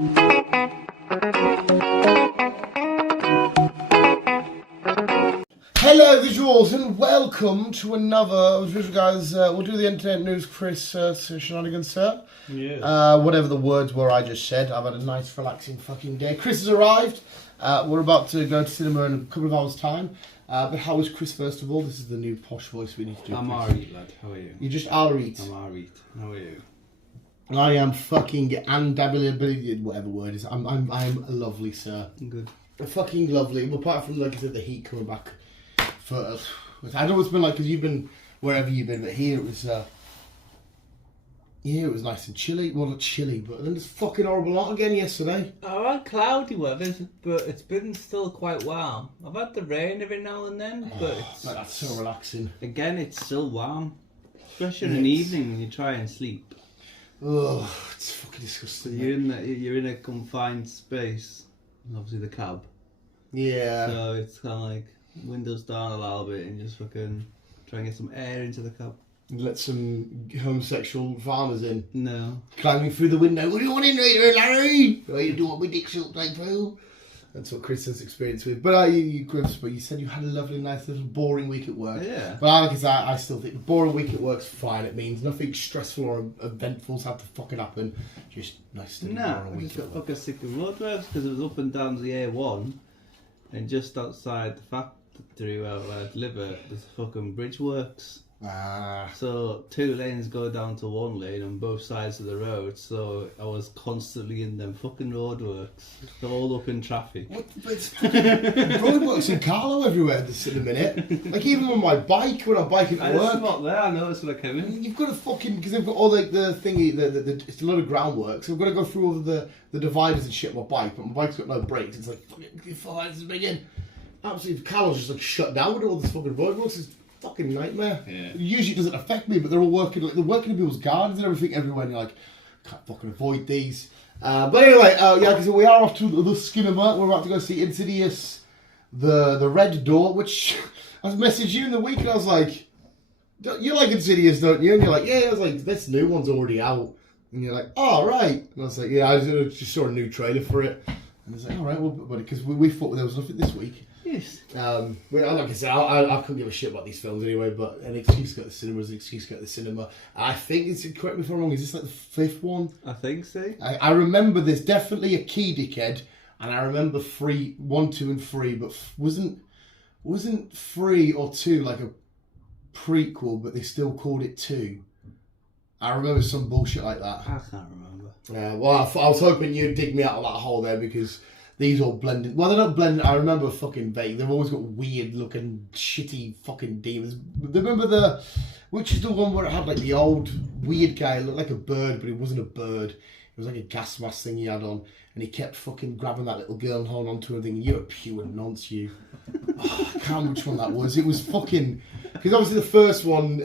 Hello visuals and welcome to another visual guys. We'll do the internet news, Chris shenanigans, sir. Yeah. Whatever the words were I just said. I've had a nice relaxing fucking day. Chris has arrived. We're about to go to cinema in a couple of hours time. But how is Chris first of all? This is the new posh voice we need to do. I'm alright, lad. How are you? You just alright. I'm alright. How are you? I am fucking whatever word is. I'm lovely, sir. Good. Fucking lovely. Well, apart from like I said, the heat coming back. I don't know what it's been like because you've been wherever you've been, but here it was nice and chilly. Well, not chilly, but then it's fucking horrible out again yesterday. I've had cloudy weather, but it's been still quite warm. I've had the rain every now and then, but it's, That's so relaxing. again, it's still warm. Especially in the evening when you try and sleep. Oh, it's fucking So disgusting. you're in a confined space, and obviously the cab. Yeah. So it's kind of like windows down a little bit and just fucking try and get some air into the cab. Let some homosexual farmers in, No. climbing through the window. What do you want in right there, Larry? What are you doing with dick suit like through? That's what Chris has experienced with. But you said you had a lovely, nice little boring week at work. Yeah. But I still think the boring week at work's fine. It means nothing stressful or eventful's had to fucking happen. Just nice to No, boring I week just at got work. fucking sick of roadworks because it was up and down the A1 and just outside the factory where I deliver, there's fucking bridge works. Ah. So 2 lanes go down to 1 lane on both sides of the road, so I was constantly in them fucking roadworks. They're all up in traffic. What? It's roadworks in Carlo everywhere in a minute. Like even on my bike when I'm biking to I just work. not there, I noticed when I came in. You've got to fucking, because they've got all like the thingy, it's a lot of groundwork, so I've got to go through all of the dividers and shit on my bike, but my bike's got no brakes. It's like, fucking, this is begin. Absolutely, Carlo's just like shut down with all this fucking roadworks. It's a fucking nightmare. Yeah. Usually it doesn't affect me, but they're all working, like they're working in people's gardens and everything everywhere, and you're like, can't fucking avoid these. But anyway, because we are off to the cinema. We're about to go see Insidious, the Red Door, which I messaged you in the week, and I was like, you like Insidious, don't you? And you're like, yeah. I was like, this new one's already out. And you're like, oh, right. And I was like, yeah, I just saw a new trailer for it. And I was like, all right, well, because we thought there was nothing this week. Yes. Like I said, I couldn't give a shit about these films anyway, but an excuse to go to the cinema is an excuse to go to the cinema. I think, correct me if I'm wrong, is this like the 5th one? I think so. I remember there's definitely a key dickhead, and I remember 1, 2, and 3, but wasn't 3 or 2 like a prequel, but they still called it 2. I remember some bullshit like that. I can't remember. Well, I was hoping you'd dig me out of that hole there because these all blended. Well, they're not blended. I remember fucking vague. They've always got weird looking, shitty fucking demons. Remember which is the one where it had like the old weird guy looked like a bird, but he wasn't a bird. It was like a gas mask thing he had on, and he kept fucking grabbing that little girl and holding onto her and thinking, "You're a pure nonce, you." Oh, I can't remember which one that was. It was fucking. Because obviously the first one we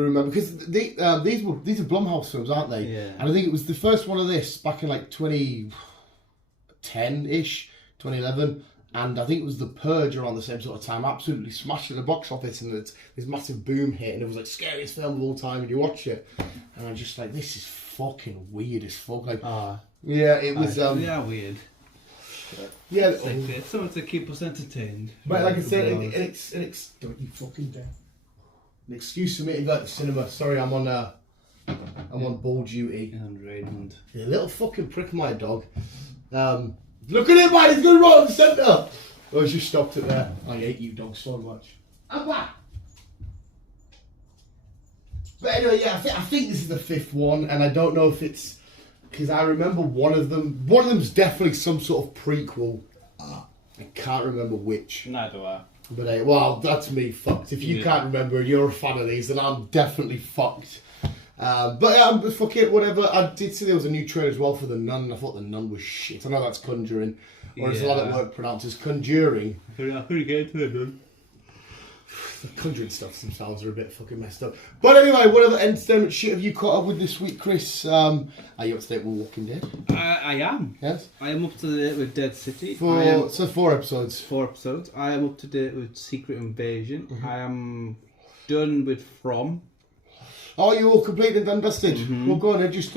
remember because these are Blumhouse films, aren't they? Yeah. And I think it was the first one of this back in like 2010-ish, 2011, and I think it was The Purge around the same sort of time. Absolutely smashed at the box office, and it's this massive boom hit, and it was like scariest film of all time. And you watch it, and I'm just like, this is fucking weird as fuck. Like, yeah, it was. They are weird. Yeah, It's something to keep us entertained. but like I said, don't you fucking dare. An excuse for me to go to the cinema. Sorry, I'm on ball duty. And Raymond. A little fucking prick, my dog. Look at it, man. He's going right on the centre. I was just stopped it there. I hate you, dog, so much. I'm back. But anyway, yeah, I think this is the 5th one, and I don't know if it's because I remember one of them's definitely some sort of prequel. I can't remember which. Neither do I. But well, that's me fucked. If you can't remember and you're a fan of these, then I'm definitely fucked. But fuck it, whatever. I did see there was a new trailer as well for The Nun, and I thought The Nun was shit. I know that's Conjuring, or as a lot of work pronounced as Conjuring. I couldn't get into The Nun. The Conjuring stuff themselves are a bit fucking messed up. But anyway, what other entertainment shit have you caught up with this week, Chris? Are you up to date with Walking Dead? I am. Yes. I am up to date with Dead City. So 4 episodes. 4 episodes. I am up to date with Secret Invasion. I am done with From. Oh, you all complete and done dusted. Well, go on then. Just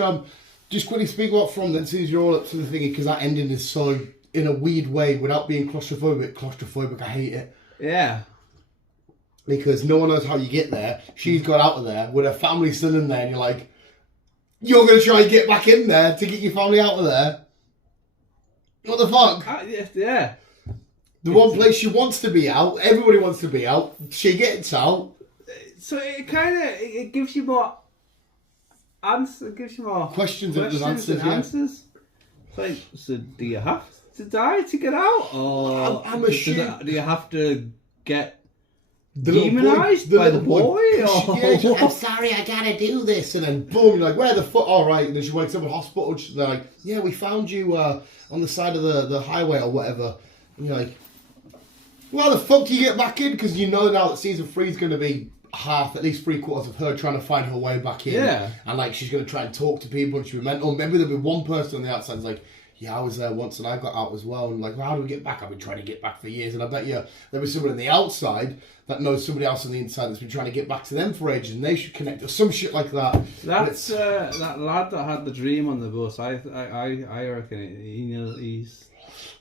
just quickly speak about From then, since you're all up to the thing, because that ending is so, in a weird way, without being claustrophobic, I hate it. Yeah. Because no one knows how you get there. She's got out of there with her family still in there, and you're like, you're going to try and get back in there to get your family out of there? What the fuck? Yeah. The one place she wants to be out, everybody wants to be out, she gets out. So it kind of it gives you more answers, it gives you more Questions than answers. answers. It's like, so do you have to die to get out, or I'm assuming... do you have to get The demonized by the boy? I'm sorry, I gotta do this. And then boom, you're like, where the fuck? All right. And then she wakes up in hospital. And she's like, yeah, we found you on the side of the highway or whatever. And you're like, well, the fuck do you get back in? Because you know now that season 3 is going to be half, at least 3/4 of her trying to find her way back in. Yeah. And like she's going to try and talk to people and she'll be mental. Maybe there'll be one person on the outside who's like, yeah, I was there once and I got out as well. And like, well, how do we get back? I've been trying to get back for years. And I bet you there was someone on the outside that knows somebody else on the inside that's been trying to get back to them for ages and they should connect or some shit like that. That's that lad that had the dream on the bus. I reckon he's.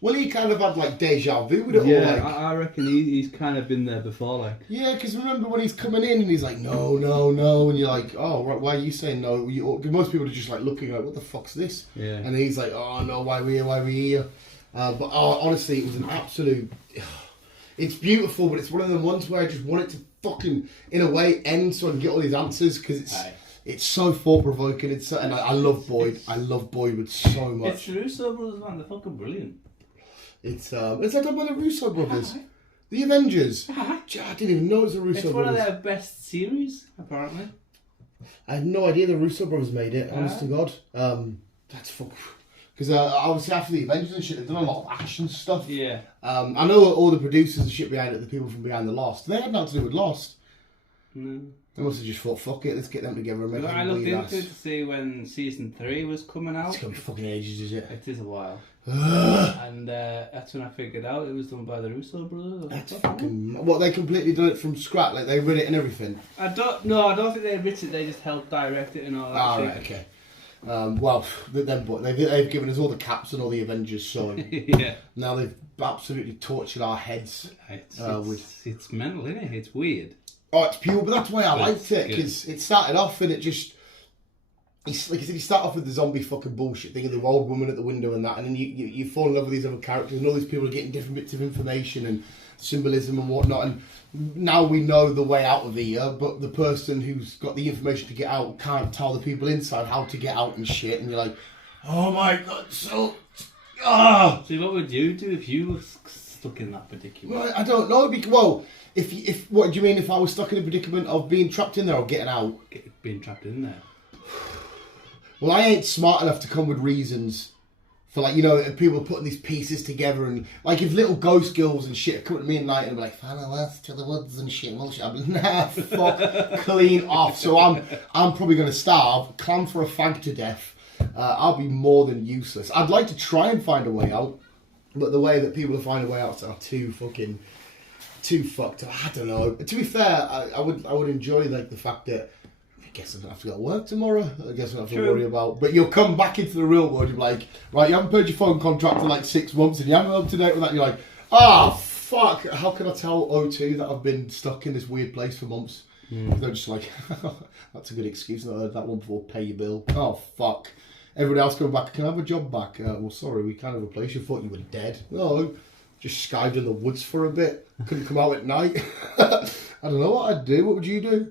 Well, he kind of had like deja vu with it all. Yeah, like, I reckon he's kind of been there before. Like, yeah, because remember when he's coming in and he's like, no, and you're like, oh, right, why are you saying no? Most people are just like looking like, what the fuck's this? Yeah. And he's like, oh no, why we here? But honestly, it was an absolute. It's beautiful, but it's one of the ones where I just want it to fucking, in a way, end so I can get all these answers because it's so thought provoking. And I love Boyd. I love Boyd so much. It's Russo brothers, man. They're fucking brilliant. It's like done by the Russo brothers, the Avengers. I didn't even know it was the Russo brothers. It's one of their best series, apparently. I had no idea the Russo brothers made it. Honest to God, that's fuck. Because obviously after the Avengers and shit, they've done a lot of action stuff. Yeah. I know all the producers and shit behind it, the people from behind the Lost. They had nothing to do with Lost. No. They must have just thought, fuck it, let's get them together and make it. I looked into it to see when season 3 was coming out. It's gonna be fucking ages, is it? It is a while. And that's when I figured out it was done by the Russo brothers. That's fucking. What, they completely done it from scratch? Like they wrote it and everything? I don't think they written it. They just helped direct it and all that shit. Right, okay. Well, they've given us all the caps and all the Avengers, so yeah. Now they've absolutely tortured our heads. It's mental, isn't it? It's weird. Oh, it's pure, but that's why I liked it, because it started off and it just... Like I said, you start off with the zombie fucking bullshit thing of the old woman at the window and that, and then you fall in love with these other characters and all these people are getting different bits of information and symbolism and whatnot, and now we know the way out of here, but the person who's got the information to get out can't tell the people inside how to get out and shit, and you're like, oh my god, so... See, what would you do if you were stuck in that predicament? Well, I don't know, because, well, if what do you mean if I was stuck in a predicament of being trapped in there or getting out? Being trapped in there. Well, I ain't smart enough to come with reasons for, like, you know, people putting these pieces together and, like, if little ghost girls and shit come to me at night and be like, follow us to the woods and shit, bullshit, I'll be like, nah, fuck, clean off. So I'm probably going to starve, clam for a fag to death. I'll be more than useless. I'd like to try and find a way out, but the way that people find a way out are too fucked. I don't know. To be fair, I would enjoy, like, the fact that I guess I don't have to go to work tomorrow. I guess I don't have to worry about. But you'll come back into the real world. You're like, right, you haven't paid your phone contract for like 6 months, and you haven't up to date with that. And you're like, fuck. How can I tell O2 that I've been stuck in this weird place for months? They're just like, that's a good excuse. I heard that one before. Pay your bill. Oh fuck. Everybody else coming back. Can I have a job back? Well, sorry, we can't have a place. You thought you were dead. No, just skived in the woods for a bit. Couldn't come out at night. I don't know what I'd do. What would you do?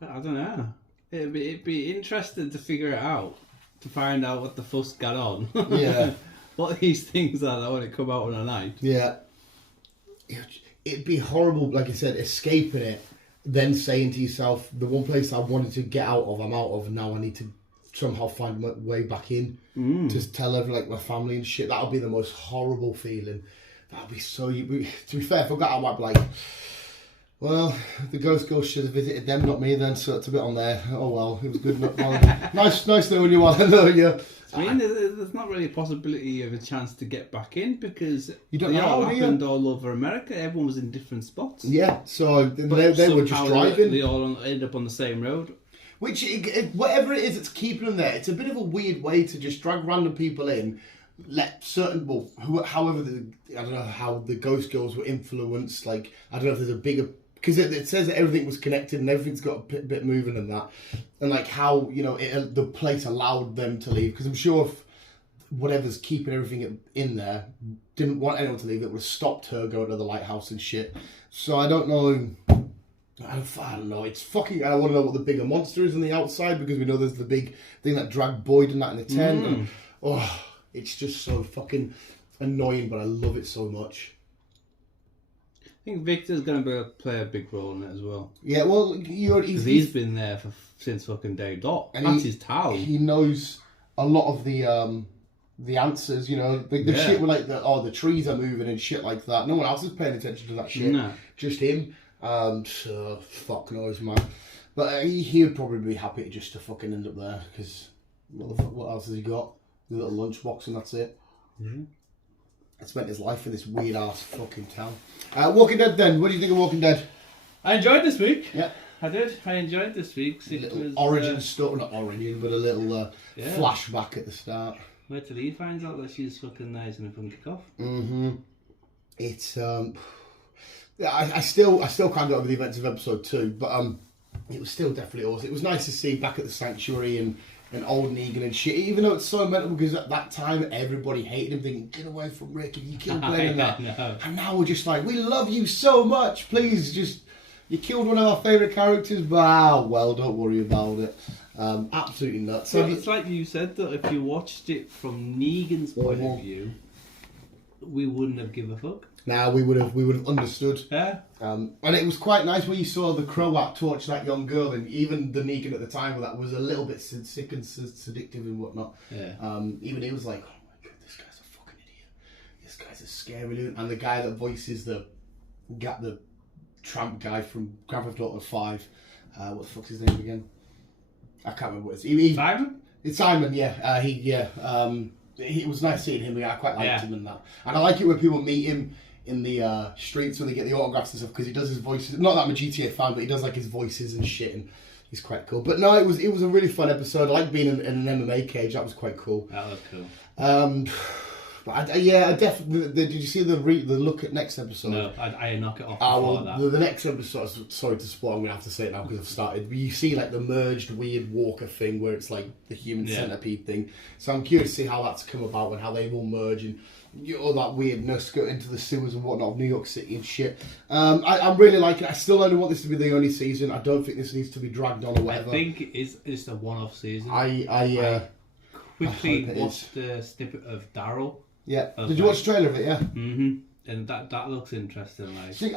I don't know. It'd be interesting to figure it out, to find out what the fuss got on. Yeah. What these things are that when it come out on a night. Yeah. It'd be horrible, like I said, escaping it, then saying to yourself, the one place I wanted to get out of, I'm out of, and now I need to somehow find my way back in to tell everyone, like my family and shit. That'll be the most horrible feeling. That'll be so... To be fair, if I got out, I might be like... Well, the ghost girl should have visited them, not me then, so it's a bit on there. Oh well, it was good. Nice knowing you while I know you. I mean, there's not really a possibility of a chance to get back in because you don't know, it happened all over America. Everyone was in different spots. Yeah, so they were just driving. They all ended up on the same road. Which, whatever it is that's keeping them there, it's a bit of a weird way to just drag random people in, let certain, well, however, I don't know how the Ghost Girls were influenced, like, I don't know if there's a bigger, because it says that everything was connected and everything's got a bit moving and that, and like how, you know, the place allowed them to leave, because I'm sure if whatever's keeping everything in there didn't want anyone to leave, it would have stopped her going to the lighthouse and shit. So I don't know. I don't know. It's fucking. I want to know what the bigger monster is on the outside, because we know there's the big thing that dragged Boyd and that in the tent. And, it's just so fucking annoying, but I love it so much. I think Victor's going to play a big role in it as well. Yeah, well, he's been there since fucking day dot. And that's his town. He knows a lot of the answers, you know, the shit with like the trees are moving and shit like that. No one else is paying attention to that shit. No. Just him. So fuck knows, man. But he would probably be happy just to fucking end up there, because what else has he got? The little lunchbox and that's it. Mm-hmm. I spent his life in this weird ass fucking town. Walking Dead then. What do you think of Walking Dead? I enjoyed this week. Yeah. I did. I enjoyed this week. It was origin story, not origin, but a little flashback at the start. Where till he finds out that she's fucking nice and a fun kick off. Mm-hmm. It's yeah, I still can't get over the events of episode 2, but it was still definitely awesome. It was nice to see back at the sanctuary and old Negan and shit, even though it's so mental, because at that time everybody hated him, thinking, get away from Rick, and you killed Glenn and that. No. And now we're just like, we love you so much, please, just, you killed one of our favourite characters, but well, don't worry about it. Absolutely nuts. So it's like you said, that if you watched it from Negan's point of view, we wouldn't have given a fuck. Now we would have understood. Yeah. And it was quite nice when you saw the Croat torch that young girl, and even the Negan at the time that was a little bit sick and seductive and whatnot. Yeah. Even he was like, oh my god, this guy's a fucking idiot. This guy's a scary dude. And the guy that voices the tramp guy from Grand Theft Auto 5, what the fuck's his name again? I can't remember what it's. Simon? It's Simon, yeah. It was nice seeing him. I quite liked him and that. And I like it when people meet him in the streets when they get the autographs and stuff, because he does his voices. Not that I'm a GTA fan, but he does like his voices and shit, and he's quite cool. But no, it was a really fun episode. I like being in an MMA cage. That was quite cool. That was cool. But I definitely. Did you see the look at next episode? No, I knock it off. The next episode. Sorry to spoil. I'm gonna have to say it now because I've started. But you see like the merged weird Walker thing where it's like the human centipede thing. So I'm curious to see how that's come about and how they will merge and all that weirdness go into the sewers and whatnot of New York City and shit. I'm really liking it. I still only want this to be the only season. I don't think this needs to be dragged on or whatever. I think it's a one-off season. I quickly watched the snippet of Daryl. Yeah. Did you watch the trailer of it? Yeah. Mm-hmm. And that looks interesting. Like, see,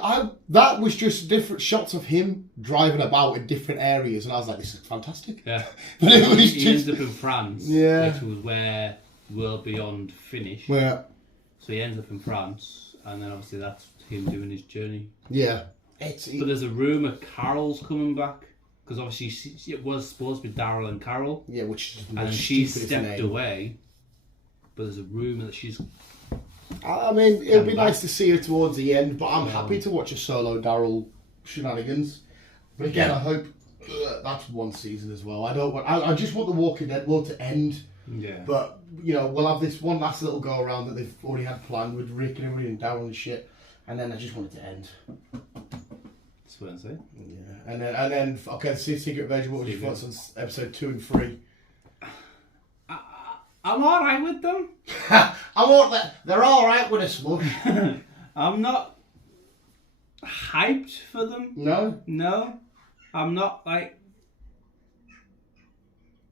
that was just different shots of him driving about in different areas, and I was like, "This is fantastic." Yeah. But it was he ends up in France. Yeah. Which was where World Beyond finished. Yeah. So he ends up in France, and then obviously that's him doing his journey. Yeah. But there's a rumour Carol's coming back, because obviously it was supposed to be Daryl and Carol. Yeah, which is and she stepped away. But there's a rumour that she's... I mean, it'd be nice to see her towards the end, but I'm happy to watch a solo Daryl shenanigans. But again, I hope that's one season as well. I just want the Walking Dead world to end. Yeah. But, you know, we'll have this one last little go around that they've already had planned with Rick and everybody and Daryl and shit. And then I just want it to end. That's what I say. Yeah. And then okay, Secret Invasion, what was your thoughts on episode 2 and 3? I'm alright with them. They're alright with us, much. I'm not hyped for them. No. I'm not like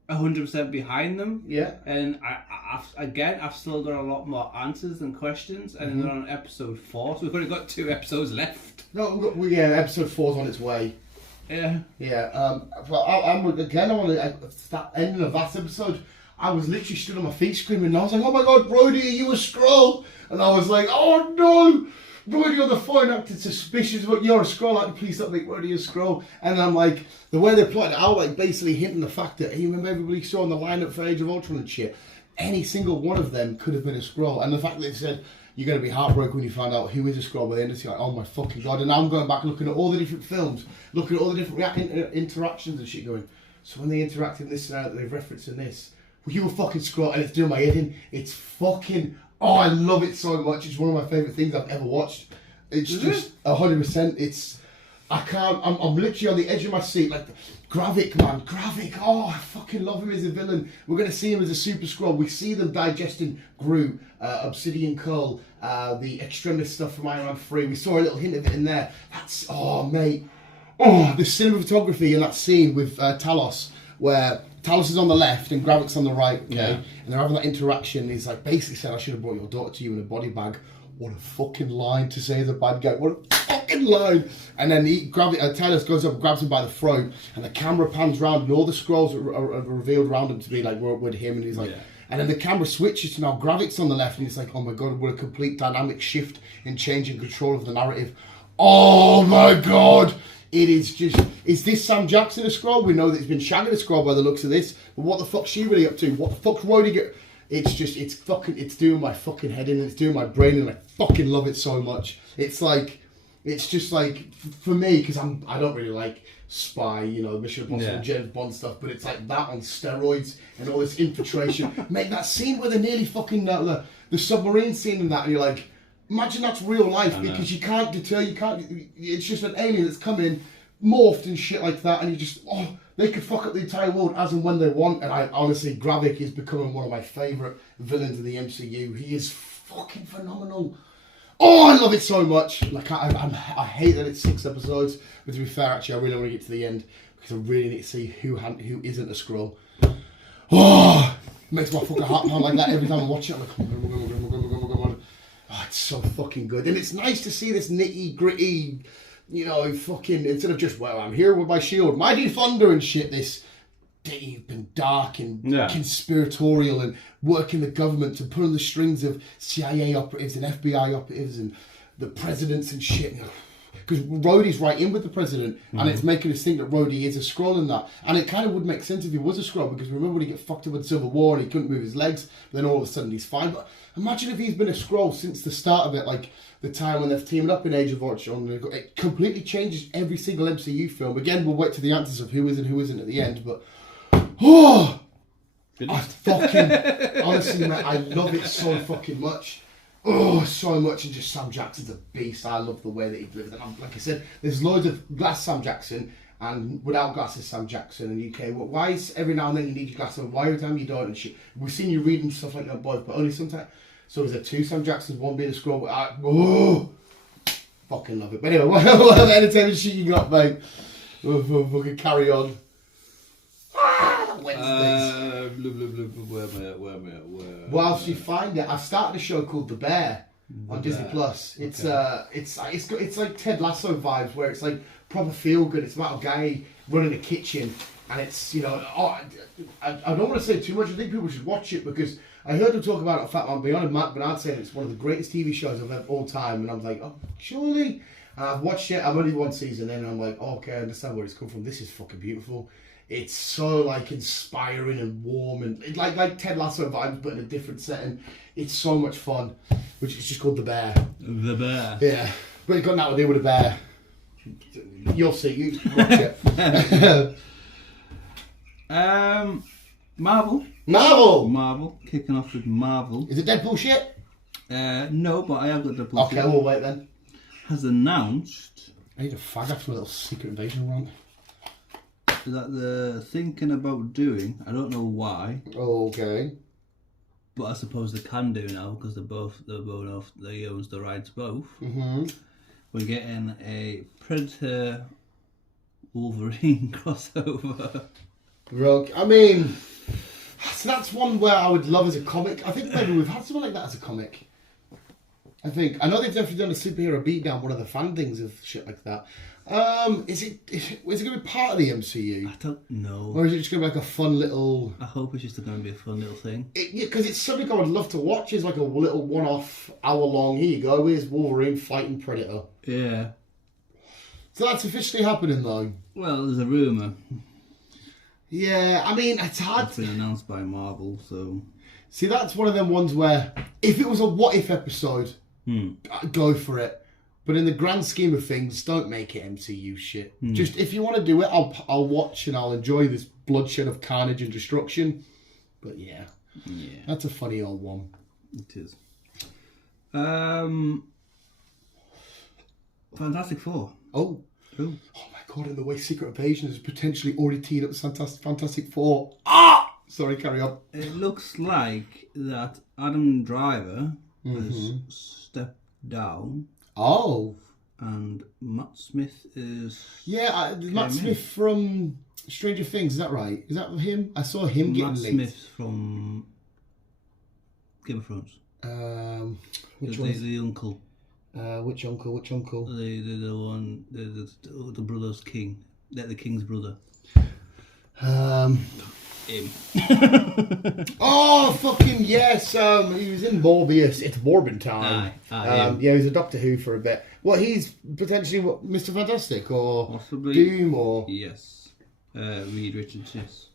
100% behind them. Yeah. And I've still got a lot more answers than questions. And they're on episode 4, so we've only got 2 episodes left. No, episode 4's on its way. Yeah. Yeah. Well, I want that ending of that episode. I was literally stood on my feet screaming, and I was like, oh my god, Brody, are you a Skrull? And I was like, oh no! Brody on the phone acted suspicious, but you're a Skrull, like, please don't make Brody a Skrull. And I'm like, the way they plotted it out, like, basically hinting the fact that, you remember everybody saw in the lineup for Age of Ultron and shit, any single one of them could have been a Skrull. And the fact that they said, you're going to be heartbroken when you find out who is a Skrull by the end of the like, oh my fucking god. And now I'm going back looking at all the different films, looking at all the different interactions and shit going, So when they interact in this and that, they've referenced in this. Well, you were fucking Skrull, and it's doing my head in. It's fucking... Oh, I love it so much. It's one of my favourite things I've ever watched. It's just 100%. It's... I can't... I'm literally on the edge of my seat. Like, Gravik, man. Gravik. Oh, I fucking love him as a villain. We're going to see him as a Super Skrull. We see them digesting Groot, Obsidian Cull, the extremist stuff from Iron Man 3. We saw a little hint of it in there. That's... Oh, mate. Oh, the cinematography in that scene with Talos, where Talos is on the left and Gravik's on the right, okay? Yeah. And they're having that interaction. He's like, basically said, I should have brought your daughter to you in a body bag. What a fucking line to say as a bad guy. What a fucking line. And then Talos goes up and grabs him by the throat, and the camera pans round, and all the scrolls are revealed around him to be like, we're with him, and he's like... Yeah. And then the camera switches to now Gravik's on the left, and it's like, oh my god, what a complete dynamic shift in changing control of the narrative. Oh my god! It is just... Is this Sam Jackson a Skrull? We know that he's been shagging a Skrull by the looks of this. But what the fuck's she really up to? What the fuck's Rhodey get... It's just... It's doing my fucking head in, and it's doing my brain in, and I fucking love it so much. It's like... It's just like... For me, because I don't really like spy, you know, Mission Impossible, James Bond stuff, but it's like that on steroids and all this infiltration. Make that scene where they're nearly fucking... the submarine scene and that, and you're like... Imagine that's real life, because you can't deter, it's just an alien that's come in, morphed and shit like that, and you just, they could fuck up the entire world as and when they want, and I honestly, Gravik is becoming one of my favourite villains in the MCU. He is fucking phenomenal. Oh, I love it so much. Like, I hate that it's 6 episodes, but to be fair, actually, I really want to get to the end, because I really need to see who isn't a Skrull. Oh, it makes my fucking heart pound like that every time I watch it. I'm like, oh, it's so fucking good. And it's nice to see this nitty gritty, you know, fucking, instead of just, well, I'm here with my shield, mighty thunder and shit, this deep and dark and conspiratorial and working the government to pull on the strings of CIA operatives and FBI operatives and the presidents and shit. Because Rhodey's right in with the president, and it's making us think that Rhodey is a Skrull in that. And it kind of would make sense if he was a Skrull, because remember when he got fucked up in Civil War and he couldn't move his legs, but then all of a sudden he's fine. But imagine if he's been a Skrull since the start of it, like the time when they've teamed up in Age of Ultron. It completely changes every single MCU film. Again, we'll wait to the answers of who is and who isn't at the end, but... Oh! I fucking... Honestly, man, I love it so fucking much. Oh, so much, and just Sam Jackson's a beast. I love the way that he delivers. And like I said, there's loads of glass Sam Jackson, and without glasses Sam Jackson in the UK. Well, why is every now and then you need your glasses on? Why every time you don't and shit? We've seen you reading stuff like that, boys, but only sometimes. So is there 2 Sam Jacksons, 1 being a Skrull? Fucking love it. But anyway, what other entertainment shit you got, mate? We'll fucking carry on. Wednesdays. Where? Whilst you find it, I've started a show called The Bear on Disney Plus. It's it's like Ted Lasso vibes, where it's like proper feel good. It's about a guy running a kitchen, and it's, you know, I don't want to say too much. I think people should watch it, because I heard them talk about it. Fat Man Beyond, and Matt Bernard saying it's one of the greatest TV shows I've had all time, and I'm like, oh, surely. And I've watched it. I'm only 1 season in, and I'm like, oh, okay, I understand where it's come from. This is fucking beautiful. It's so like inspiring and warm, and like Ted Lasso vibes, but in a different setting. It's so much fun. Which is just called The Bear. The Bear. Yeah, but it's got nothing to do with a bear. You'll see. You watch it. Marvel. Kicking off with Marvel. Is it Deadpool shit? No, but I have got Deadpool. Okay, we'll wait then. Has announced. I need a fag after a little Secret Invasion run. That they're thinking about doing. I don't know why. Okay. But I suppose they can do now, because they both off. They owns the rights both. Mhm. We're getting a Predator Wolverine crossover. Rogue. I mean, so that's one where I would love as a comic. I think maybe we've had something like that as a comic. I know they've definitely done a superhero beatdown, one of the fan things of shit like that. Is it going to be part of the MCU? I don't know. Or is it just going to be like a fun little... I hope it's just going to be a fun little thing. Because it's something I would love to watch. It's like a little one-off, hour-long, here you go, here's Wolverine fighting Predator. Yeah. So that's officially happening, though? Well, there's a rumour. Yeah, I mean, it's hard. It's been announced by Marvel, so... See, that's one of them ones where, if it was a what-if episode, I'd go for it. But in the grand scheme of things, don't make it MCU shit. Just if you want to do it, I'll watch and I'll enjoy this bloodshed of carnage and destruction. But yeah, that's a funny old one. It is. Fantastic Four. Oh. Ooh. Oh my god, and the way Secret Invasion has potentially already teed up Fantastic Four. Sorry, carry on. It looks like that Adam Driver has stepped down. Oh. And Matt Smith is... Yeah, Matt Smith from Stranger Things, is that right? Is that him? I saw him getting linked. Matt Smith from Game of Thrones. Which one? The uncle. Which uncle? The one, the brother's king. The king's brother. Him. Oh, fucking yes! He was in Morbius. It's Morbin time. Yeah, he was a Doctor Who for a bit. Well, he's potentially Mr. Fantastic or possibly Doom or yes, Reed Richards. Yes.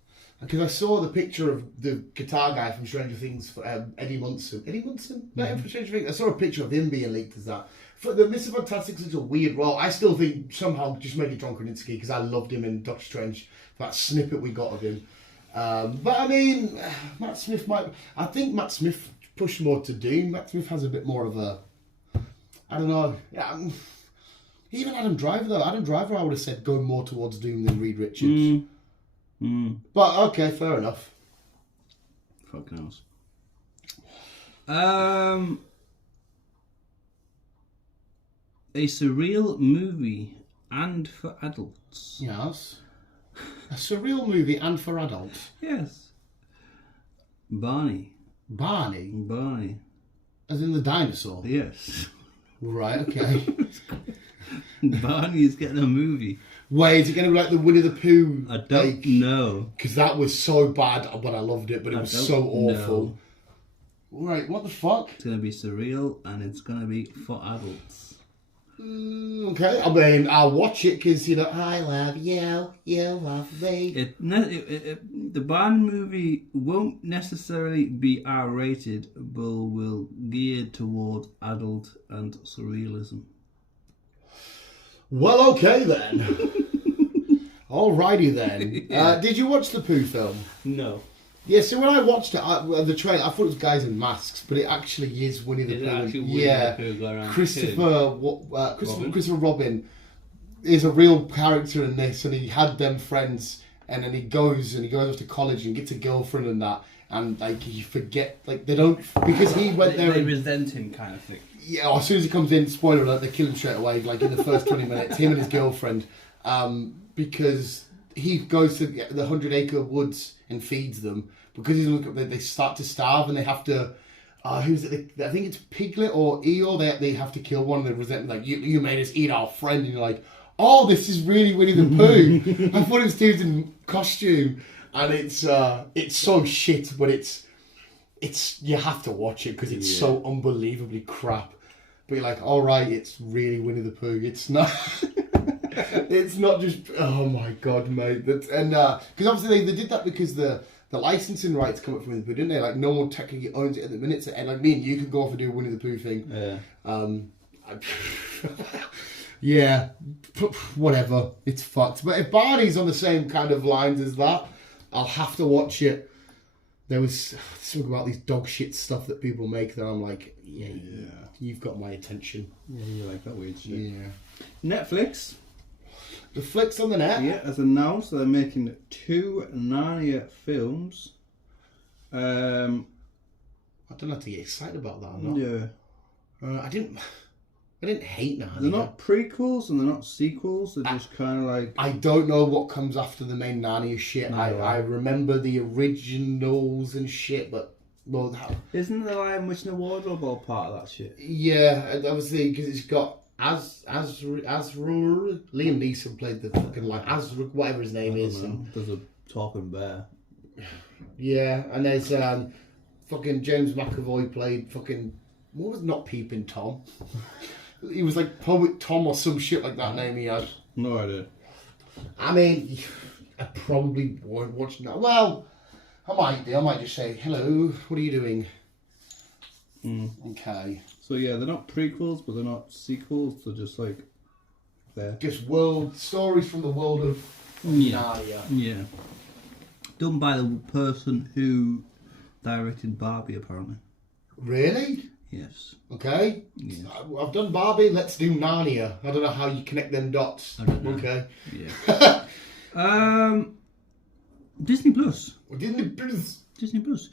Because I saw the picture of the guitar guy from Stranger Things, Eddie Munson. Eddie Munson? Not him from Stranger Things. I saw a picture of him being leaked as that. For the Mr. Fantastic's such a weird role. I still think somehow just make it John Krasinski because I loved him in Doctor Strange. That snippet we got of him. But I mean, Matt Smith might... I think Matt Smith pushed more to Doom. Matt Smith has a bit more of a... I don't know. Yeah, even Adam Driver, though. Adam Driver, I would have said, go more towards Doom than Reed Richards. But, okay, fair enough. Fuck knows. A surreal movie and for adults. Yes. A surreal movie and for adults. Yes. Barney. Barney? As in the dinosaur? Yes. Right, okay. Barney's getting a movie. Wait, is it going to be like the Winnie the Pooh? I don't know. Because that was so bad, but I loved it, but it was so awful. Right, what the fuck? It's going to be surreal and it's going to be for adults. Okay, I mean, I'll watch it because, you know, I love you, you love me. The Barney movie won't necessarily be R-rated, but will geared toward adult and surrealism. Well, okay then. Alrighty then. Yeah. Did you watch the Pooh film? No. Yeah, so when I watched it, the trailer, I thought it was guys in masks, but it actually is Winnie the Pooh. Christopher Robin is a real character in this, and he had them friends, and then he goes off to college and gets a girlfriend and that, and like he forget, like they don't, because he went there. They resent him, kind of thing. Yeah, as soon as he comes in, spoiler alert, they kill him straight away, like in the first 20 minutes, him and his girlfriend, because he goes to the 100-acre woods and feeds them. Because they start to starve and they have to... who's it? I think it's Piglet or Eeyore. They have to kill one and they resent, like, you made us eat our friend. And you're like, oh, this is really Winnie the Pooh. I thought it was dudes in costume. And it's so shit, but it's you have to watch it because it's so unbelievably crap. But you're like, all right, it's really Winnie the Pooh. It's not... It's not just, oh my god, mate. Because obviously they did that because the licensing rights come up from Winnie the Pooh, didn't they? Like, no one technically owns it at the minute. So, and like me and you could go off and do a Winnie the Pooh thing. Yeah. Yeah, whatever. It's fucked. But if Barney's on the same kind of lines as that, I'll have to watch it. There was something about these dog shit stuff that people make that I'm like, yeah. You've got my attention. Yeah, you like that weird shit. Yeah. Netflix. The flicks on the net. Yeah, has announced they're making 2 Narnia films. I don't have to get excited about that or not. Yeah. I didn't hate Narnia. They're not prequels and they're not sequels. They're just kind of like... I don't know what comes after the main Narnia shit. No. I remember the originals and shit, but... Well, Isn't The Lion, Witch and the Wardrobe all part of that shit? Yeah, obviously, because it's got... Liam Neeson played the fucking like whatever his name is. And, there's a talking bear. Yeah, and there's fucking James McAvoy played fucking what was not Peeping Tom. He was like Poet Tom or some shit like that name he had. No idea. I mean, I probably won't watch that. Well, I might do. I might just say hello. What are you doing? Okay. So yeah, they're not prequels, but they're not sequels. They're just like there. Just stories from the world of Narnia. Yeah. Done by the person who directed Barbie, apparently. Really? Yes. Okay. Yes. I've done Barbie. Let's do Narnia. I don't know how you connect them dots. I don't know. Okay. Yeah. Disney Plus. Disney Plus.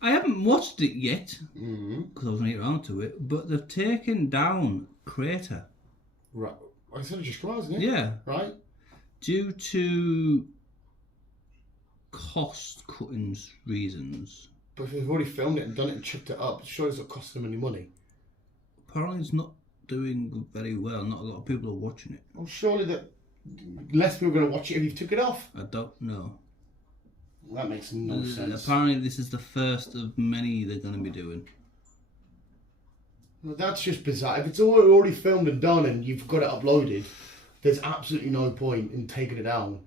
I haven't watched it yet Mm-hmm. because I wasn't get around to it. But they've taken down Crater. Right. I said it just come out, isn't it? Yeah. Right. Due to cost cutting reasons. But if they've already filmed it and done it and chucked it up, sure it's not costing them any money. Apparently, it's not doing very well. Not a lot of people are watching it. Well, surely that less people are going to watch it if you've took it off. I don't know. That makes no sense. Apparently, this is the first of many they're going to be doing. Well, that's just bizarre. If it's already filmed and done and you've got it uploaded, there's absolutely no point in taking it down.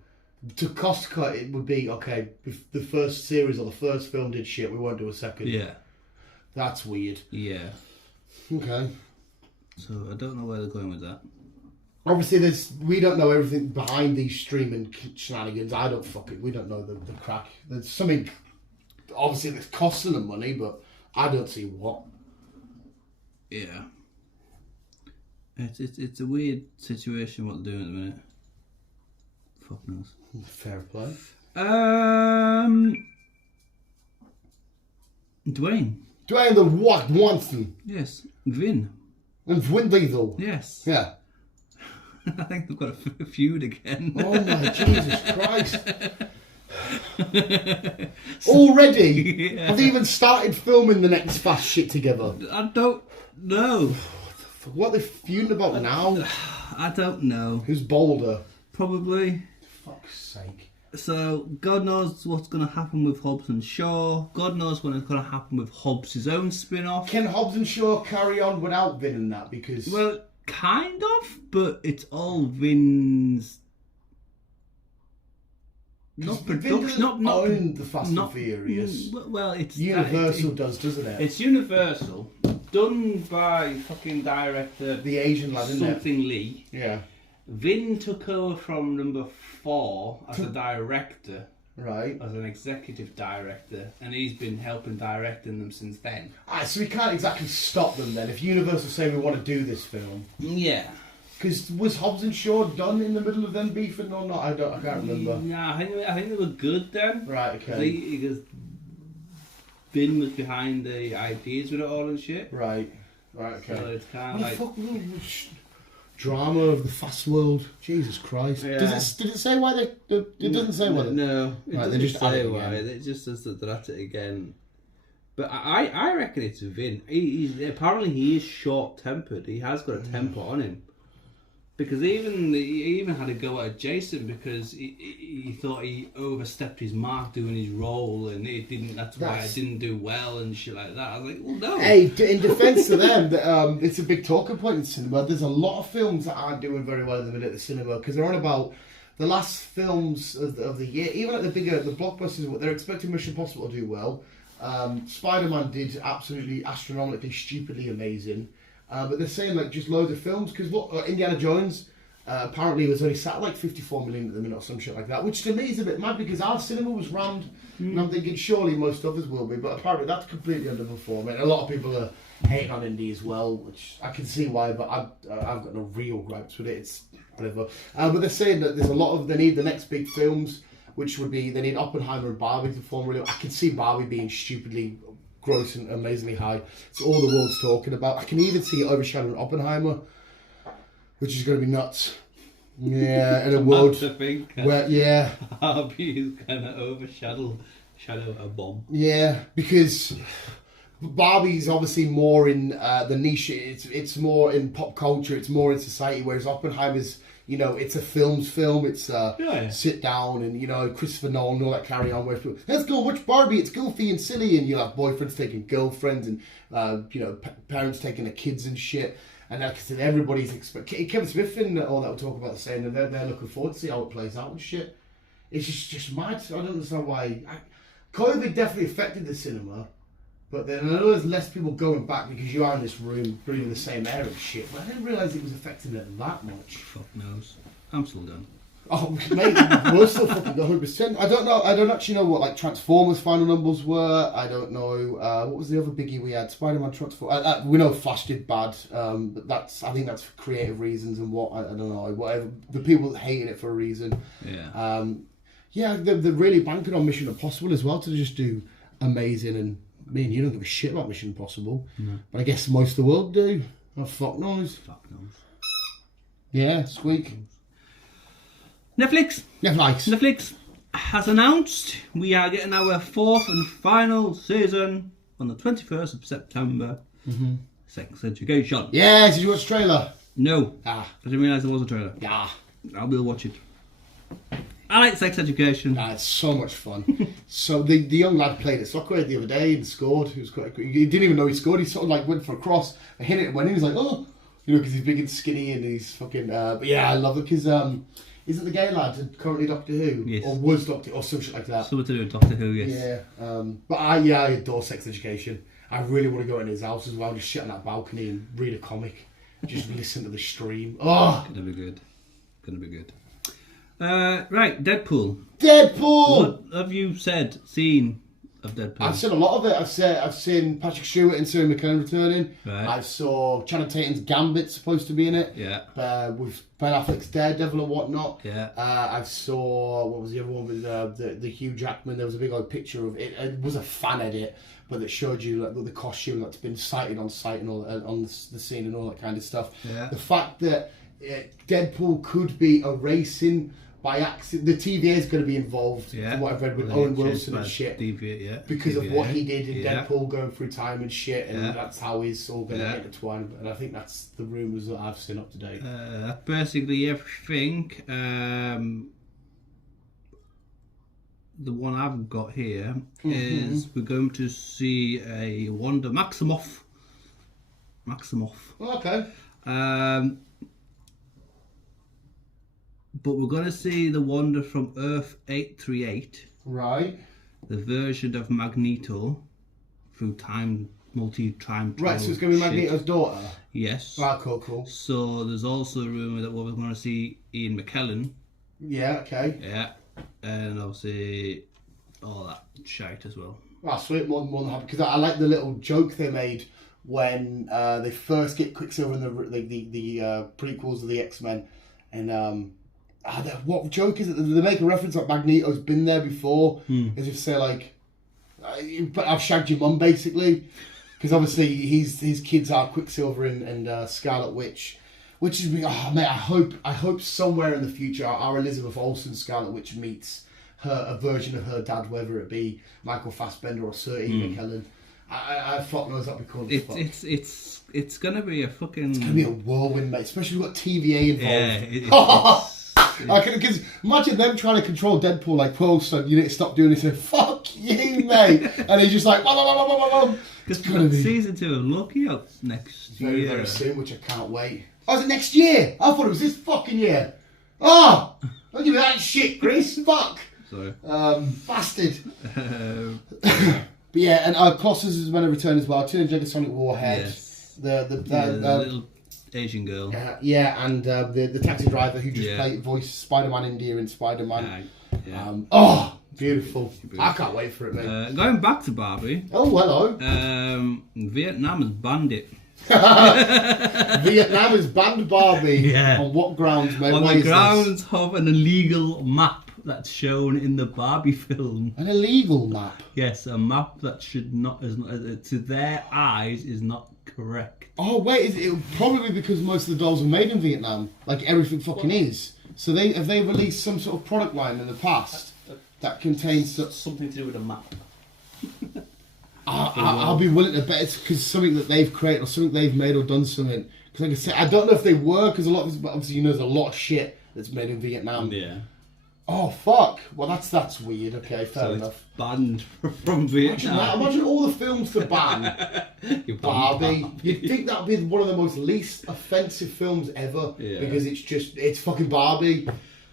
To cost cut, it would be, okay, if the first series or the first film did shit, we won't do a second. Yeah. That's weird. Yeah. Okay. So I don't know where they're going with that. Obviously, we don't know everything behind these streaming shenanigans. We don't know the crack. There's something, obviously, that's costing them money, but I don't see what. Yeah. It's a weird situation what they're doing at the minute. Fuck knows. Fair play. Dwayne the Rock Johnson. Yes. Vin. And Vin Diesel. Yes. Yeah. I think they've got a feud again. Oh my Jesus Christ. Already? Yeah. Have they even started filming the next fast shit together? I don't know. What are they feuding about now? I don't know. Who's bolder? Probably. Fuck's sake. So, God knows what's going to happen with Hobbs and Shaw. God knows what's going to happen with Hobbs' own spin-off. Can Hobbs and Shaw carry on without Vin and that? Because... Well, kind of, but it's all Vin's... Not production, not own the Fast and Furious. Well, it's... Universal doesn't it? It's Universal, done by fucking director... The Asian lad, isn't it? Something Lee. Yeah. Vin took over from number 4 as a director. Right. As an executive director, and he's been helping directing them since then. So we can't exactly stop them then. If Universal say we want to do this film, yeah. Because was Hobbs and Shaw done in the middle of them beefing or not? I can't remember. No, I think they were good then. Right. Okay. Because Vin was behind the ideas with it all and shit. Right. Okay. So it's kind of like drama of the fast world. Jesus Christ. Yeah. Did it say why they? It doesn't say why. No, it right, doesn't just say why. It just says that they're at it again. But I reckon it's Vin. Apparently he is short-tempered. He has got a temper on him. Because he even had to go at Jason because he thought he overstepped his mark doing his role and it didn't. That's why I didn't do well and shit like that. I was like, well, no. Hey, in defence of them, it's a big talking point in cinema. There's a lot of films that aren't doing very well at the minute at the cinema because they're on about the last films of the year. Even at the blockbusters, they're expecting Mission Impossible to do well. Spider-Man did absolutely astronomically, stupidly amazing. But they're saying like just loads of films because Indiana Jones apparently was only sat like 54 million at the minute or some shit like that, which to me is a bit mad because our cinema was rammed, and I'm thinking surely most others will be, but apparently that's completely underperforming. A lot of people are hating on Indy as well, which I can see why, but I've got no real gripes with it. It's whatever. But they're saying that there's a lot of they need the next big films, which would be they need Oppenheimer and Barbie to perform really. I can see Barbie being stupidly gross and amazingly high. It's all the world's talking about. I can even see it overshadowing Oppenheimer, which is going to be nuts. Yeah, in a world where Barbie is going to overshadow a bomb. Yeah, because Barbie's obviously more in the niche. It's more in pop culture. It's more in society. Whereas Oppenheimer's, it's a film. It's sit down and, Christopher Nolan and all that carry on. Where people, let's go watch Barbie. It's goofy and silly. And you'll have boyfriends taking girlfriends and, parents taking their kids and shit. And like I said, everybody's Kevin Smith and all that will talk about the same. And they're looking forward to see how it plays out and shit. It's just mad. I don't understand why. COVID definitely affected the cinema. But then I know there's less people going back because you are in this room breathing the same air and shit. But I didn't realise it was affecting it that much. Fuck knows. I'm still done. Oh, mate, we're still fucking 100%. I don't know. I don't actually know what like Transformers final numbers were. I don't know. What was the other biggie we had? Spider-Man Transformers. We know Flash did bad. But I think that's for creative reasons and what I don't know. Whatever the people that hated it for a reason. Yeah. Yeah, they're really banking on Mission Impossible as well to just do amazing. And me and you don't give a shit about Mission Impossible, but I guess most of the world do. Oh, fuck knows. Fuck knows. Yeah, squeak. Netflix has announced we are getting our 4th and final season on the 21st of September. Sex Education. Yeah, did you watch the trailer? No. Ah. I didn't realise there was a trailer. Yeah. I will watch it. I like Sex Education. It's so much fun. So the young lad played at soccer the other day and scored. He didn't even know he scored. He sort of like went for a cross and hit it and went in. He was like, oh, you know, because he's big and skinny and he's fucking. But yeah, I love it because isn't the gay lad currently Doctor Who? Yes. Or was Doctor or some shit like that? Something to do with Doctor Who, yes. Yeah. But I adore Sex Education. I really want to go in his house as well. Just sit on that balcony and read a comic. Just listen to the stream. Oh, Gonna be good. Right, Deadpool. Deadpool. What have you seen of Deadpool? I've seen a lot of it. I've seen Patrick Stewart and Sarah McKellen returning. Right. I saw Channing Tatum's Gambit supposed to be in it. Yeah. With Ben Affleck's Daredevil and whatnot. Yeah. I saw what was the other one with the Hugh Jackman. There was a big old picture of it. It was a fan edit, but that showed you like the costume that's been sighted on site and all on the scene and all that kind of stuff. Yeah. The fact that Deadpool could be a racing. By accident, the TVA is going to be involved. Yeah. From what I've read with Owen Wilson and shit. Because of what he did in Deadpool, going through time and shit, and that's how he's all going to intertwine. And I think that's the rumours that I've seen up to date. That's basically everything. The one I've got here is we're going to see a Wanda Maximoff. Okay. But we're going to see the Wanda from Earth 838. Right. The version of Magneto through multi-time travel. Right, so it's going to be Magneto's daughter? Yes. Right, cool. So there's also a rumour that we're going to see Ian McKellen. Yeah, okay. Yeah. And obviously all that shite as well. Ah, sweet, more than happy. Because I like the little joke they made when they first get Quicksilver in the prequels of the X-Men. And what joke is it? They make a reference like Magneto's been there before, as if say like, "But I've shagged your mum," basically, because obviously his kids are Quicksilver and Scarlet Witch, which is mate. I hope somewhere in the future our Elizabeth Olsen Scarlet Witch meets a version of her dad, whether it be Michael Fassbender or Sir Ian McKellen. I fuck knows that'd be cool. It's gonna be a fucking. It's gonna be a whirlwind, mate. Especially if we've got TVA involved. Yeah. Because imagine them trying to control Deadpool like, "Well, son, you need to stop doing this." And fuck you, mate. And he's just like, Because season 2 of Loki out next year. Very soon, which I can't wait. Oh, is it next year? I thought it was this fucking year. Oh, don't give me that shit, Chris. Fuck. Sorry. Bastard. But yeah, and Colossus is going to return as well. Teenage Sonic Warhead. Yes. The little Asian girl. And the taxi driver who just voiced Spider-Man India in Spider-Man. Beautiful. I can't wait for it, mate. Going back to Barbie. Oh, hello. Vietnam has banned it. Vietnam has banned Barbie. Yeah. On what grounds, mate? On the grounds of an illegal map that's shown in the Barbie film. An illegal map? Yes, a map that should not, to their eyes, is not correct. Oh, wait, it probably because most of the dolls were made in Vietnam. Like everything fucking is. So have they released some sort of product line in the past that contains something to do with a map? I'll be willing to bet it's because something that they've created or something they've made or done something. Because like I said, I don't know if they were, because obviously there's a lot of shit that's made in Vietnam. Yeah. Oh fuck! Well, that's weird. Okay, fair enough. It's banned from Vietnam. Imagine all the films to ban Barbie. You'd think that'd be one of the most least offensive films ever because it's fucking Barbie.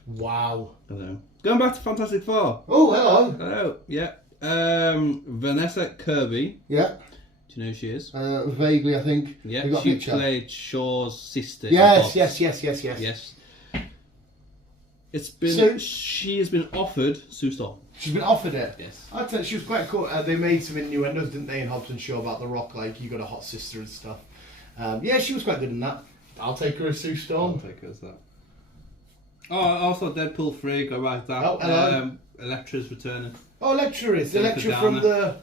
Wow. I know. Going back to Fantastic Four. Oh, hello. Hello. Yeah. Vanessa Kirby. Yeah. Do you know who she is? Vaguely, I think. Yeah, We got a she picture. played Shaw's sister. in Yes, Bob's. yes. It's been. So- she has been offered Sue Storm. She's been offered it. Yes. I'd say she was quite cool. They made some innuendos, didn't they, in Hobbs and Shaw about The Rock, like, you got a hot sister and stuff. Yeah, she was quite good in that. I'll take her as Sue I'll Storm. take her as that. Oh, also Deadpool 3, go right down. Oh, hello. Electra's returning. Oh, Lecturer is. The Jennifer lecturer from Garner.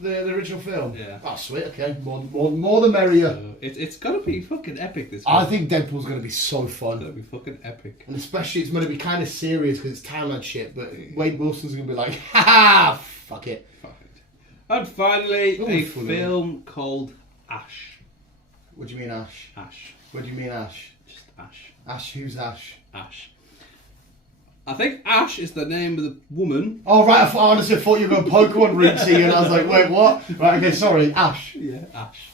the original film. Yeah. Oh, sweet, okay. More the merrier. It's gonna be fucking epic this I one. think Deadpool's going to be so It's fun. gonna be fucking epic. And especially it's going to be kind of serious because it's Thailand shit, but Wade Wilson's going to be like, ha ha, fuck it. Fuck it. And finally, Ooh, a funny. film called Ash. What do you mean, Ash? Ash. What do you mean, Ash? Just Ash. Ash, who's Ash? Ash. I think Ash is the name of the woman. Oh, right, I honestly thought you were going Pokemon routine, and I was like, wait, what? Right, okay, sorry, Ash. Yeah, Ash.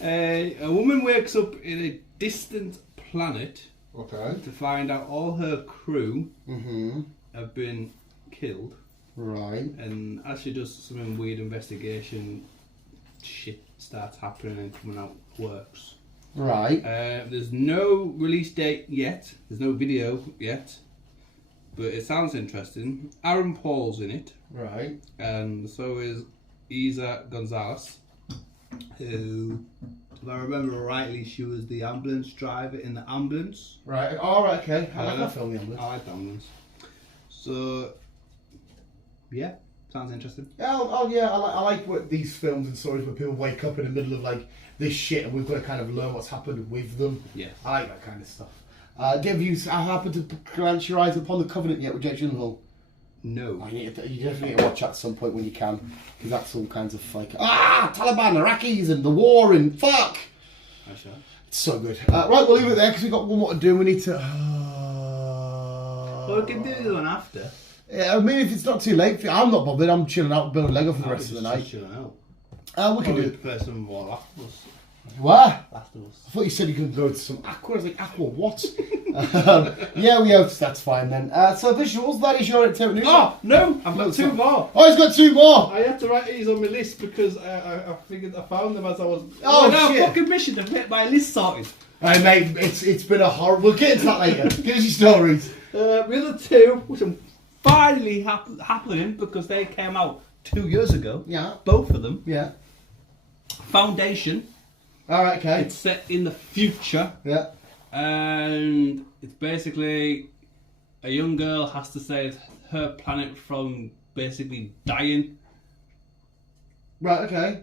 A woman wakes up in a distant planet Okay. to find out all her crew Mm-hmm. have been killed. Right. And as she does some weird investigation, shit starts happening and coming out works. Right. There's no release date yet. There's no video yet. But it sounds interesting. Aaron Paul's in it. Right. And so is Isa Gonzalez, who, if I remember rightly, she was the ambulance driver in the ambulance. Right. All right, okay. I like that film, the ambulance. I like the ambulance. So, yeah, sounds interesting. Yeah, I like what these films and stories where people wake up in the middle of like this shit and we've got to kind of learn what's happened with them. Yeah. I like that kind of stuff. Have you happened to glance your eyes upon The Covenant yet with Jake Gyllenhaal? No. You definitely need to watch that at some point when you can, because that's all kinds of like Taliban, Iraqis, and the war and fuck. I shall. It's so good. Right, we'll leave it there because we've got one more to do. We need to. Well, we can do the one after. Yeah, I mean, if it's not too late, I'm not bothered. I'm chilling out, building Lego for the rest of the night. Chilling out. We can do it. Prefer some more Last of Us. What? Last of Us. I thought you said you could go to some Aqua. I was like, Aqua what? Yeah, we have. That's fine then. So visuals, that is your entertainment news. Oh, no! I've No, got two sorry. more. Oh, he's got two more. I had to write these on my list because I figured I found them as I was. Oh, no, shit. fucking mission to get my list sorted. Hey mate, it's been a horror. We'll get into that later. Give us your stories. The other two, which I'm finally happening because they came out 2 years ago. Yeah. Both of them. Yeah. Foundation. All right. Okay. It's set in the future, Yeah. and it's basically a young girl has to save her planet from basically dying. Right. Okay.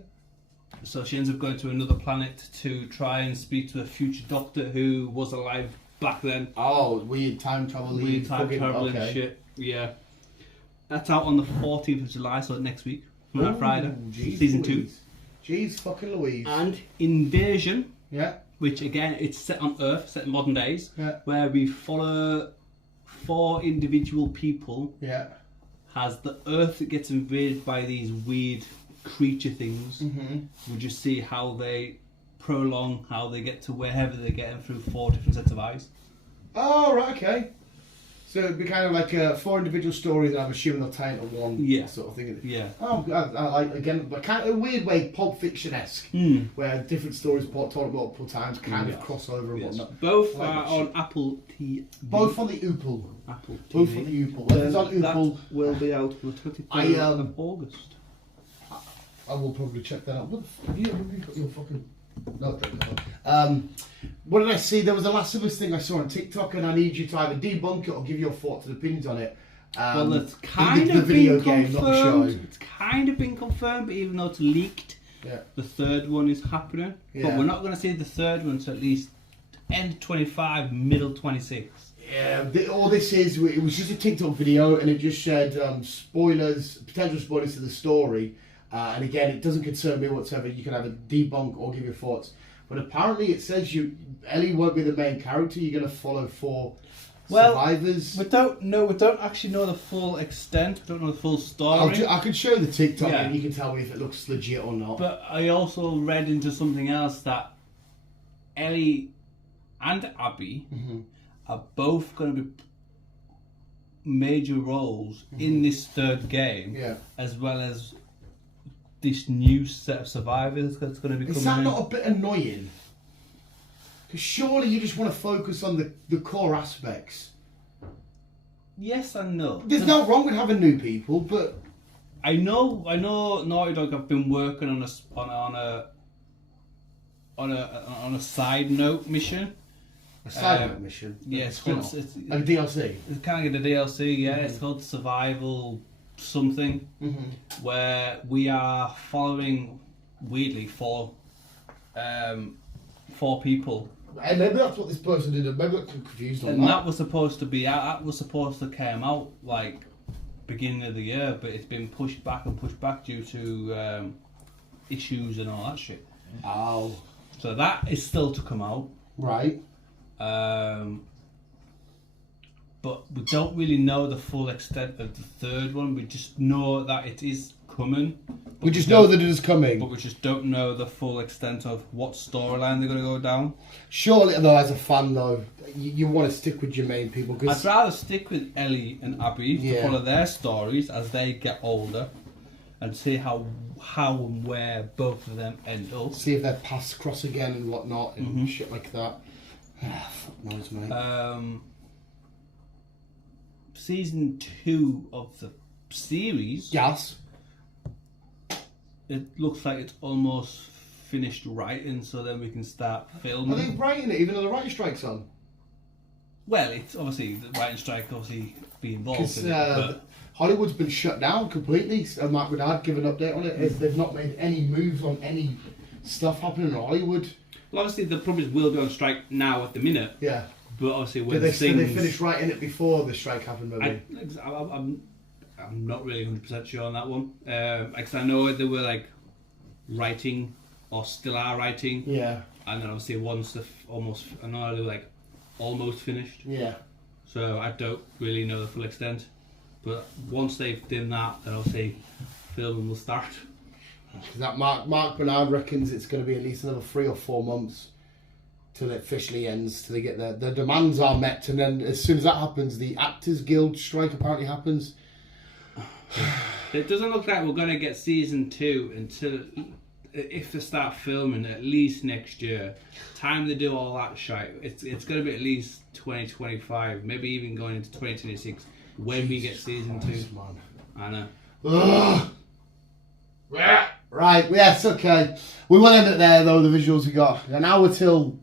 So she ends up going to another planet to try and speak to a future doctor who was alive back then. Oh, weird time travel. Weird time travel and shit. Yeah. That's out on the 14th of July, so next week. From that Friday. Season 2. Jeez fucking Louise. And Invasion, Yeah. which again, it's set on Earth, set in modern days, Yeah. where we follow 4 individual people Yeah. as the Earth gets invaded by these weird creature things. Mm-hmm. We just see how they prolong, how they get to wherever they're getting through 4 different sets of eyes. Oh, right. Okay. So it'd be kind of like 4 individual stories, and I'm assuming they'll tie into one. Yeah. Sort of thing. Yeah. Oh, I like again, but kind of a weird way, Pulp Fiction-esque, where different stories told multiple times, kind of cross over and Yes. whatnot. Both I like are that on shit. Apple TV. Both on the Oople. Apple TV. Both on the Oople. If it's on That Oople, will be out on the 23rd I, of August. I will probably check that out. What the have you got your fucking... No, drink that. What did I see? There was a Last of Us thing I saw on TikTok, and I need you to either debunk it or give your thoughts and opinions on it. Well, it's kind the of video been game, not the show. confirmed. It's kind of been confirmed, but even though it's leaked, Yeah. the third one is happening. Yeah. But we're not going to see the third one until at least end 25, middle 26. Yeah, all this is, it was just a TikTok video, and it just shared potential spoilers to the story. And again, it doesn't concern me whatsoever. You can either debunk or give your thoughts. But apparently it says Ellie won't be the main character. You're going to follow 4 survivors. We don't know. We don't actually know the full extent. We don't know the full story. I can show you the TikTok, Yeah. and you can tell me if it looks legit or not. But I also read into something else that Ellie and Abby are both going to be major roles in this third game, Yeah. as well as this new set of survivors that's going to be coming Is that in. not a bit annoying? Because surely you just want to focus on the core aspects. Yes and no. There's no wrong with having new people, but I know Naughty Dog have been working on a side note mission. a side mission. Yeah, it's Spin-off. called, it's DLC. kind of the DLC. Yeah, it's called Survival something, where we are following weirdly four people. And maybe that's what this person did. Maybe I got confused on And that. that was supposed to be that was supposed to come out like beginning of the year, but it's been pushed back due to issues and all that shit. Oh, So that is still to come out. right. But we don't really know the full extent of the third one. We just know that it is coming. We just know that it is coming. But we just don't know the full extent of what storyline they're going to go down. Surely, though, as a fan, though, you want to stick with your main people. I'd Cause, rather stick with Ellie and Abby Yeah. to follow their stories as they get older and see how and where both of them end up. see if their paths cross again and whatnot and Mm-hmm. shit like that. Fuck knows, mate. Season 2 of the series, Yes. it looks like it's almost finished writing, so then we can start Are filming. they writing it even though the writing strike's on? Well, it's obviously the writing strike obviously be involved Because in it, but Hollywood's been shut down completely. Mark Woodard give an update on it. They've not made any moves on any stuff happening in Hollywood. well, obviously the probably will be on strike now at the minute. Yeah. But obviously when Did they things... finish writing it before the strike happened, maybe? I'm not really 100% sure on that one. Because I know they were like writing or still are writing, Yeah. and then obviously once I know they were like almost finished. Yeah. So I don't really know the full extent. But once they've done that, then obviously filming will start. That Mark Bernard reckons it's going to be at least another 3 or 4 months till it officially ends, till they get their demands are met, and then as soon as that happens, the Actors Guild strike apparently happens. It doesn't look like we're going to get season 2 until, if they start filming, at least next year. Time they do all that shit, it's going to be at least 2025, maybe even going into 2026 when we get season 2. Man. I know. Ugh. Right, yes, okay. We will end it there though, the visuals we got. An hour till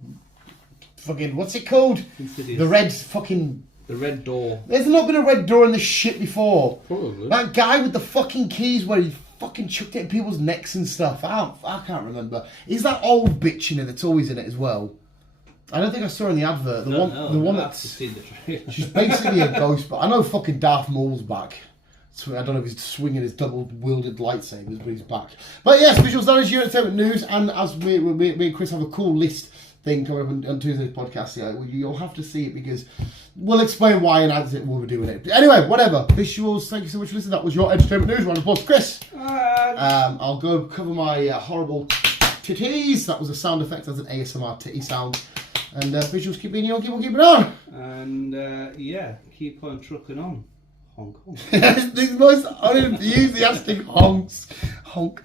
fucking, what's it called? Insidious. The red fucking... The red door. There's not been a red door in this shit before. Probably. That guy with the fucking keys where he fucking chucked it in people's necks and stuff. I can't remember. Is that old bitch in it that's always in it as well? I don't think I saw her in the advert. The one that's... She's basically a ghost, but I know fucking Darth Maul's back. So I don't know if he's swinging his double-wielded lightsabers, but he's back. But yes, visuals, that is your entertainment news, and as me and Chris have a cool list thing coming up on Tuesday's podcast, yeah, you'll have to see it because we'll explain why and as it will be doing it. But anyway, whatever. Visuals, thank you so much for listening. That was your entertainment news. Round of applause, Chris. I'll go cover my horrible titties. That was a sound effect as an ASMR titty sound. And visuals, keep being you, keep it on. And yeah, keep on trucking on. Honk honk. These most unenthusiastic honks. Honk.